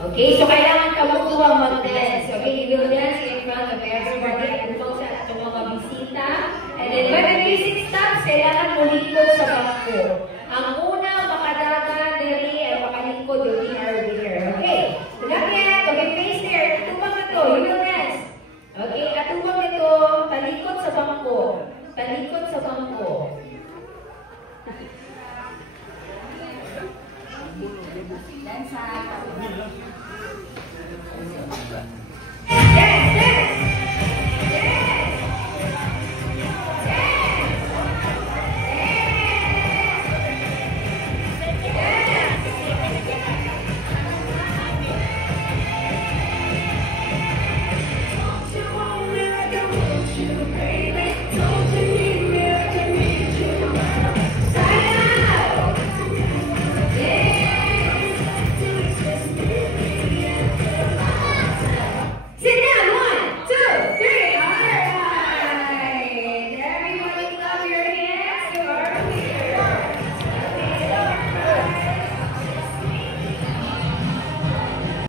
Okay, so kailangan kamukuha mag-dance. Okay, you will dance in front of everybody at upang sa itong mga bisita. And then when the music stops, kailangan mulikod sa bangko. Ang una, makadagan, dali, at makalikod, yung are there. Okay, lagyan, okay, face there. Atubang ito, you will dance. Okay, atubang ito, talikod sa bangko. Talikod sa bangko. Dansa.